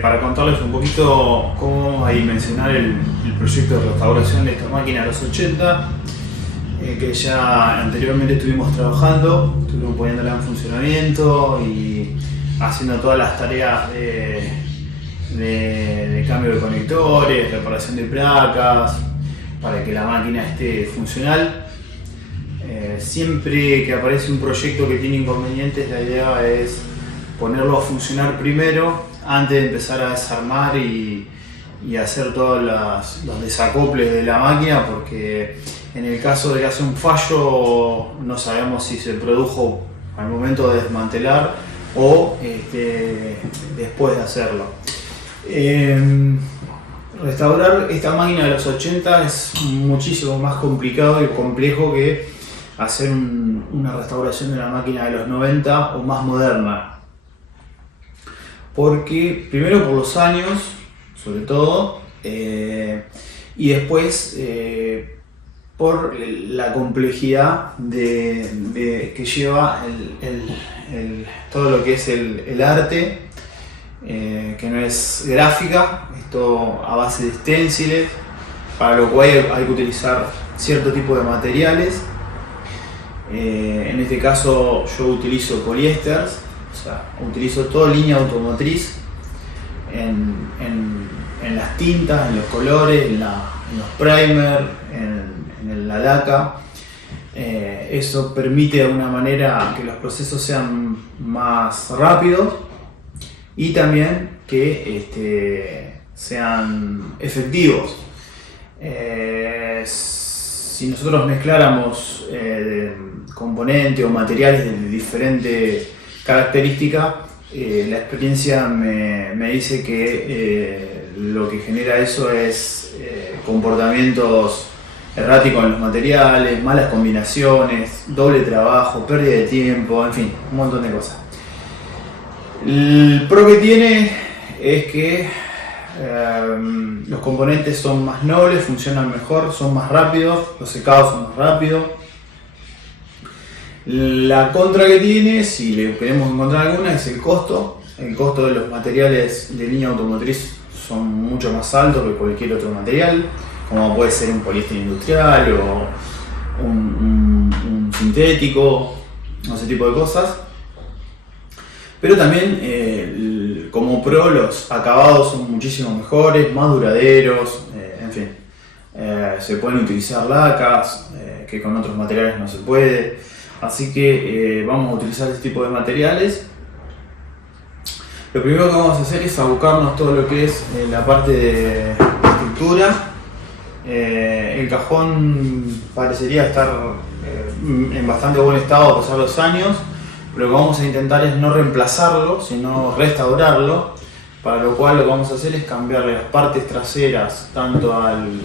para contarles un poquito cómo vamos a dimensionar el proyecto de restauración de esta máquina de los 80, que ya anteriormente estuvimos trabajando, estuvimos poniéndola en funcionamiento y haciendo todas las tareas de cambio de conectores, reparación de placas, para que la máquina esté funcional. Siempre que aparece un proyecto que tiene inconvenientes, la idea es ponerlo a funcionar primero antes de empezar a desarmar y hacer todos los desacoples de la máquina, porque en el caso de que hace un fallo no sabemos si se produjo al momento de desmantelar o después de hacerlo. Restaurar esta máquina de los 80 es muchísimo más complicado y complejo que hacer una restauración de la máquina de los 90 o más moderna. Porque primero por los años, sobre todo, y después por la complejidad que lleva todo lo que es el arte, que no es gráfica, esto a base de stenciles, para lo cual hay que utilizar cierto tipo de materiales. En este caso yo utilizo poliésteres, o sea, utilizo toda línea automotriz en las tintas, en los colores, en los primers, en la laca. Eso permite de alguna manera que los procesos sean más rápidos y también que sean efectivos. Si nosotros mezcláramos componentes o materiales de diferente característica, la experiencia me dice que lo que genera eso es comportamientos erráticos en los materiales, malas combinaciones, doble trabajo, pérdida de tiempo, en fin, un montón de cosas. El pro que tiene es que los componentes son más nobles, funcionan mejor, son más rápidos, los secados son más rápidos. La contra que tiene, si le queremos encontrar alguna, es el costo. El costo de los materiales de línea automotriz son mucho más altos que cualquier otro material, como puede ser un poliéster industrial o un sintético, ese tipo de cosas. Pero también, como pro, los acabados son muchísimo mejores, más duraderos, en fin. Se pueden utilizar lacas, que con otros materiales no se puede. Así que vamos a utilizar este tipo de materiales. Lo primero que vamos a hacer es abocarnos todo lo que es la parte de estructura. El cajón parecería estar en bastante buen estado a pesar de los años, pero lo que vamos a intentar es no reemplazarlo, sino restaurarlo, para lo cual lo que vamos a hacer es cambiarle las partes traseras tanto al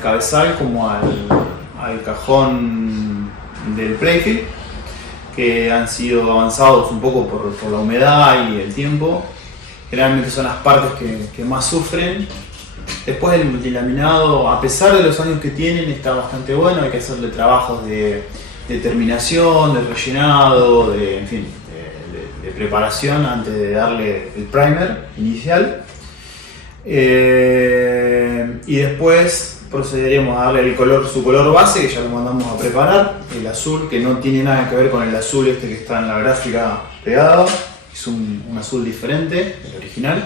cabezal como al cajón del playfield, que han sido avanzados un poco por la humedad y el tiempo. Generalmente son las partes que más sufren. Después el multilaminado, a pesar de los años que tienen, está bastante bueno. Hay que hacerle trabajos de terminación, de rellenado, en fin, de preparación antes de darle el primer inicial. Y después procederemos a darle su color base, que ya lo mandamos a preparar, el azul, que no tiene nada que ver con el azul que está en la gráfica pegado, es un azul diferente del original.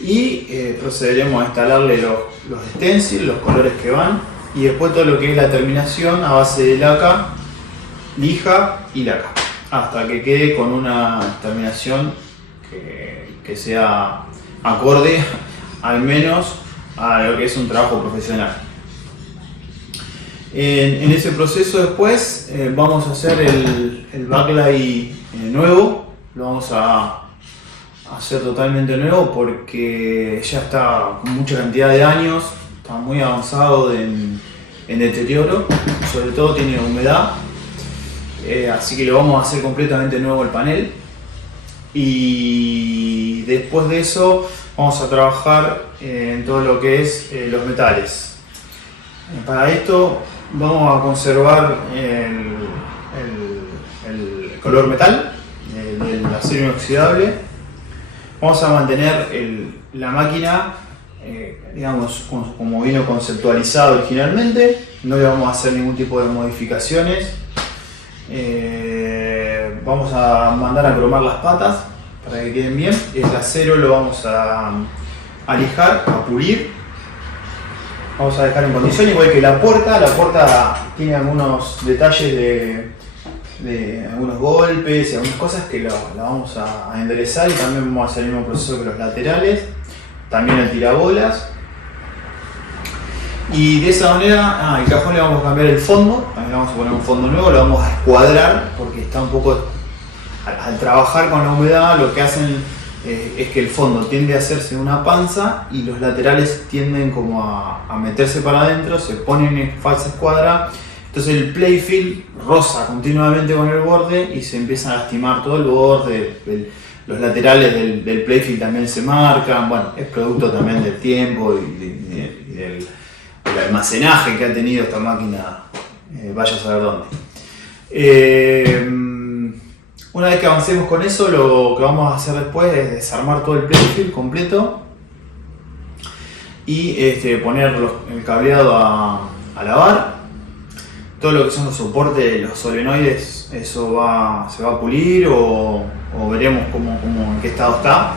Y procederemos a instalarle los stencils, los colores que van, y después todo lo que es la terminación a base de laca, lija y laca, hasta que quede con una terminación que sea acorde al menos a lo que es un trabajo profesional. En ese proceso después vamos a hacer el backlight nuevo, lo vamos a hacer totalmente nuevo porque ya está con mucha cantidad de años, está muy avanzado en deterioro, sobre todo tiene humedad, así que lo vamos a hacer completamente nuevo el panel. Y después de eso vamos a trabajar en todo lo que es los metales. Para esto vamos a conservar el color metal, el acero inoxidable, Vamos a mantener la máquina, digamos, como vino conceptualizado originalmente. No le vamos a hacer ningún tipo de modificaciones. Vamos a mandar a cromar las patas para que queden bien. El acero lo vamos a lijar, a pulir. Vamos a dejar en condición, igual que la puerta. La puerta tiene algunos detalles de algunos golpes y algunas cosas que la vamos a enderezar, y también vamos a hacer el mismo proceso que los laterales, también el tirabolas. Y de esa manera, el cajón le vamos a cambiar el fondo, también le vamos a poner un fondo nuevo, lo vamos a escuadrar porque está un poco, al trabajar con la humedad, lo que hacen es que el fondo tiende a hacerse una panza y los laterales tienden como a meterse para adentro, se ponen en falsa escuadra. Entonces el playfield roza continuamente con el borde y se empieza a lastimar todo el borde. Los laterales del playfield también se marcan. Bueno, es producto también del tiempo y del almacenaje que ha tenido esta máquina, vaya a saber dónde. Una vez que avancemos con eso, lo que vamos a hacer después es desarmar todo el playfield completo y poner el cableado a lavar. Todo lo que son los soportes, los solenoides, eso se va a pulir o veremos en qué estado está.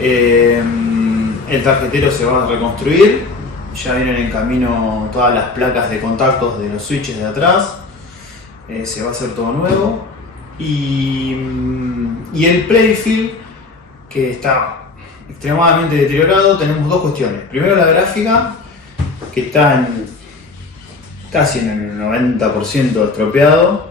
El tarjetero se va a reconstruir, ya vienen en camino todas las placas de contactos de los switches de atrás, se va a hacer todo nuevo. Y el playfield, que está extremadamente deteriorado, tenemos dos cuestiones. Primero, la gráfica, que está casi en el 90% estropeado,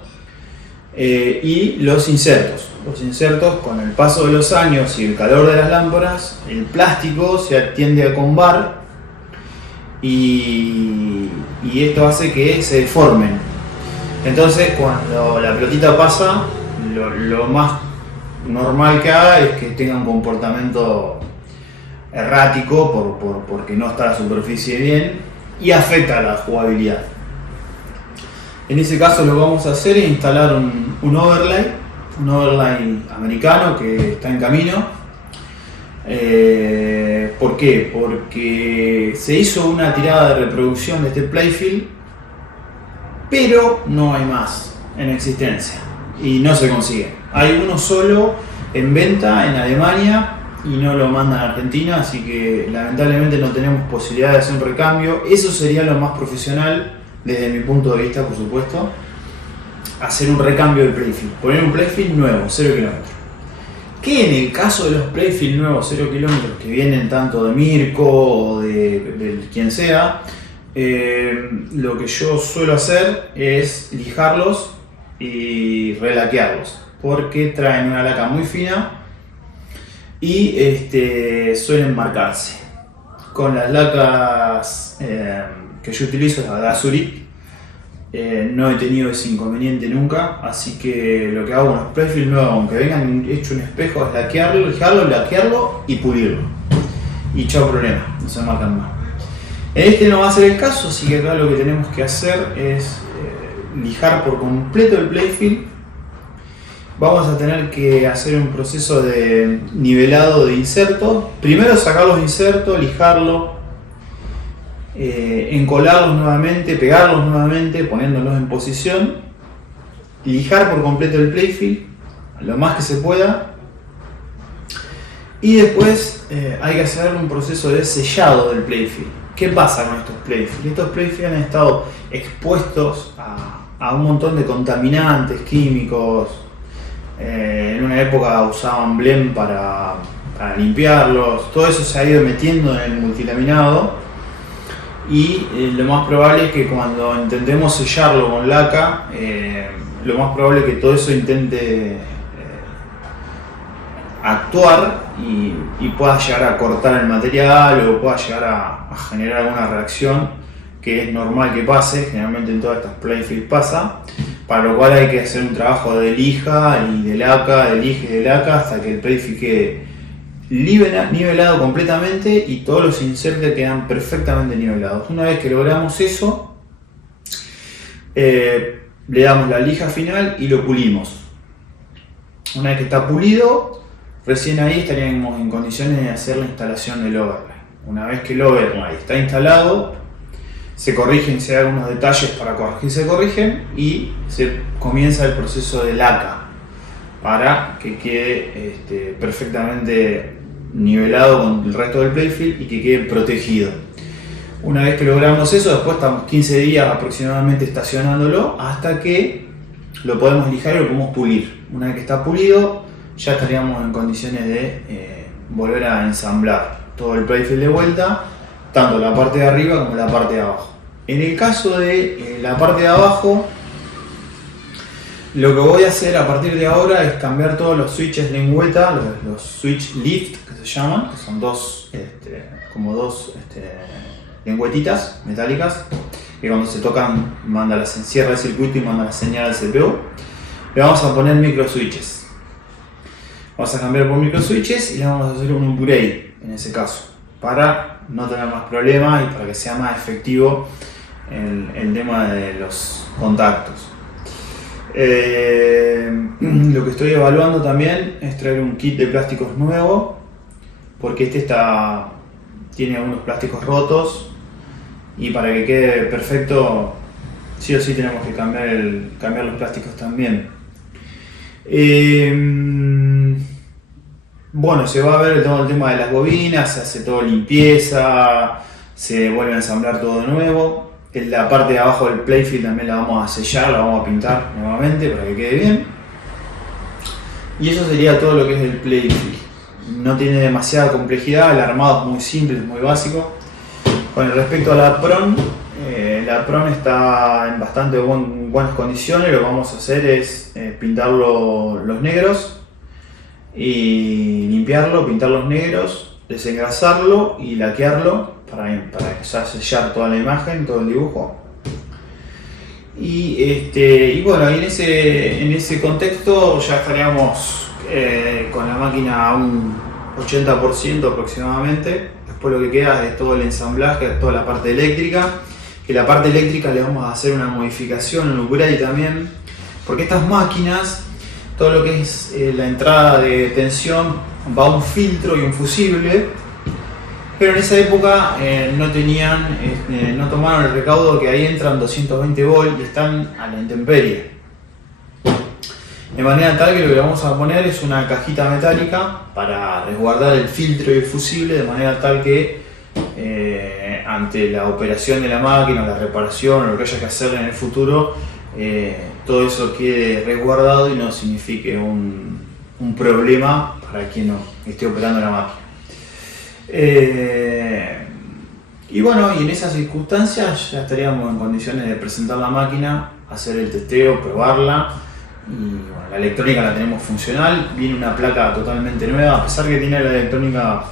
y los insertos. Los insertos, con el paso de los años y el calor de las lámparas, el plástico se tiende a combar y esto hace que se deformen. Entonces, cuando la pelotita pasa, lo más normal que haga es que tenga un comportamiento errático porque no está la superficie bien y afecta a la jugabilidad. En ese caso, lo que vamos a hacer es instalar un overlay americano que está en camino. ¿Por qué? Porque se hizo una tirada de reproducción de este playfield, pero no hay más en existencia y no se consigue. Hay uno solo en venta en Alemania y no lo mandan a Argentina, así que lamentablemente no tenemos posibilidad de hacer un recambio. Eso sería lo más profesional desde mi punto de vista, por supuesto, hacer un recambio del playfield, poner un playfield nuevo, 0 kilómetros. Que en el caso de los playfield nuevos 0 kilómetros que vienen tanto de Mirko o de quien sea, lo que yo suelo hacer es lijarlos y relaquearlos, porque traen una laca muy fina y suelen marcarse. Con las lacas que yo utilizo, la de Azurit, no he tenido ese inconveniente nunca, así que lo que hago con los playfield nuevos, aunque vengan hecho un espejo, es laquearlo, lijarlo, laquearlo y pulirlo. Y chao problema, no se marcan más. En no va a ser el caso, así que acá lo que tenemos que hacer es lijar por completo el playfield. Vamos a tener que hacer un proceso de nivelado de insertos. Primero sacar los insertos, lijarlo, encolarlos nuevamente, pegarlos nuevamente, poniéndolos en posición, lijar por completo el playfield, lo más que se pueda. Y después hay que hacer un proceso de sellado del playfield. ¿Qué pasa con estos playfield? Estos playfield han estado expuestos a un montón de contaminantes químicos. En una época usaban Blem para limpiarlos. Todo eso se ha ido metiendo en el multilaminado. Y lo más probable es que cuando intentemos sellarlo con laca, lo más probable es que todo eso intente actuar y pueda llegar a cortar el material o pueda llegar a generar alguna reacción, que es normal que pase, generalmente en todas estas playfields pasa, para lo cual hay que hacer un trabajo de lija y de laca, de lija y de laca, hasta que el playfield quede nivelado completamente y todos los insertos quedan perfectamente nivelados. Una vez que logramos eso, le damos la lija final y lo pulimos. Una vez que está pulido, recién ahí estaríamos en condiciones de hacer la instalación del overlay. Una vez que el overlay está instalado, se corrigen, se dan unos detalles para corregir, se corrigen y se comienza el proceso de laca para que quede perfectamente nivelado con el resto del playfield y que quede protegido. Una vez que logramos eso, después estamos 15 días aproximadamente estacionándolo hasta que lo podemos lijar y lo podemos pulir. Una vez que está pulido, ya estaríamos en condiciones de volver a ensamblar todo el playfield de vuelta, tanto la parte de arriba como la parte de abajo. En el caso de la parte de abajo, lo que voy a hacer a partir de ahora es cambiar todos los switches lengüeta, los switch lift que se llaman, que son dos lengüetitas metálicas que cuando se tocan cierra el circuito y manda la señal al CPU. Le vamos a poner micro switches. Vamos a cambiar por micro switches y le vamos a hacer un upgrade en ese caso para no tener más problemas y para que sea más efectivo el tema de los contactos. Lo que estoy evaluando también es traer un kit de plásticos nuevo, porque tiene algunos plásticos rotos y para que quede perfecto sí o sí tenemos que cambiar los plásticos también. Bueno, se va a ver todo el tema de las bobinas, se hace toda limpieza, se vuelve a ensamblar todo de nuevo. En la parte de abajo del playfield también la vamos a sellar, la vamos a pintar nuevamente para que quede bien. Y eso sería todo lo que es el playfield. No tiene demasiada complejidad, el armado es muy simple, es muy básico. Con respecto a la PRON está en bastante buenas condiciones. Lo que vamos a hacer es pintar los negros y limpiarlo, pintar los negros, desengrasarlo y laquearlo para ya sellar toda la imagen, todo el dibujo. Y bueno, y en ese contexto ya estaríamos con la máquina a un 80% aproximadamente. Después lo que queda es todo el ensamblaje, toda la parte eléctrica. Que la parte eléctrica le vamos a hacer una modificación, un upgrade también, porque estas máquinas, todo lo que es la entrada de tensión va a un filtro y un fusible, pero en esa época no tomaron el recaudo que ahí entran 220 volts y están a la intemperie. De manera tal que lo que le vamos a poner es una cajita metálica para resguardar el filtro y el fusible, de manera tal que ante la operación de la máquina, la reparación o lo que haya que hacer en el futuro, todo eso quede resguardado y no signifique un problema para quien no esté operando la máquina. Y bueno, y en esas circunstancias ya estaríamos en condiciones de presentar la máquina, hacer el testeo, probarla. Y bueno, la electrónica la tenemos funcional, viene una placa totalmente nueva, a pesar que tiene la electrónica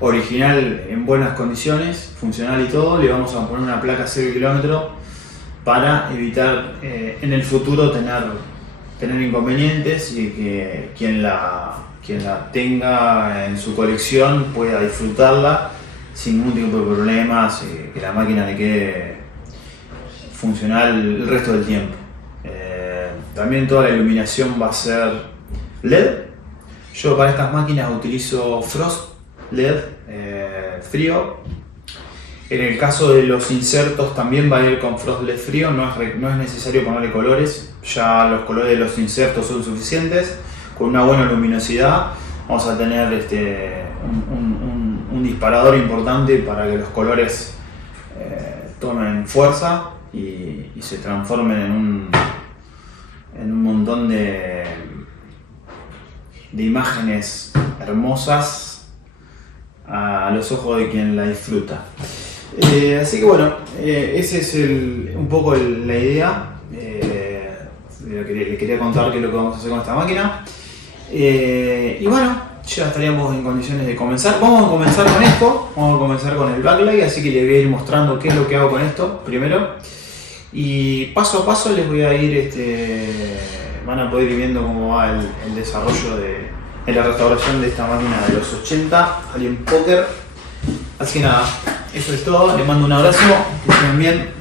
original en buenas condiciones, funcional y todo, le vamos a poner una placa 0 km para evitar en el futuro tener inconvenientes y que quien la tenga en su colección pueda disfrutarla sin ningún tipo de problemas, que la máquina le quede funcional el resto del tiempo. También toda la iluminación va a ser LED. Yo para estas máquinas utilizo Frost LED frío. En el caso de los insertos también va a ir con Frost LED frío, no es necesario ponerle colores, ya los colores de los insertos son suficientes. Con una buena luminosidad vamos a tener un disparador importante para que los colores tomen fuerza y se transformen en un montón de imágenes hermosas a los ojos de quien la disfruta. Así que bueno, esa es un poco la idea. Le quería contar qué es lo que vamos a hacer con esta máquina. Y bueno, ya estaríamos en condiciones de comenzar. Vamos a comenzar con esto, vamos a comenzar con el backlight, así que les voy a ir mostrando qué es lo que hago con esto primero. Y paso a paso les voy a ir, van a poder ir viendo cómo va el desarrollo de la restauración de esta máquina de los 80, Alien Poker. Así que nada, eso es todo, les mando un abrazo, que estén bien.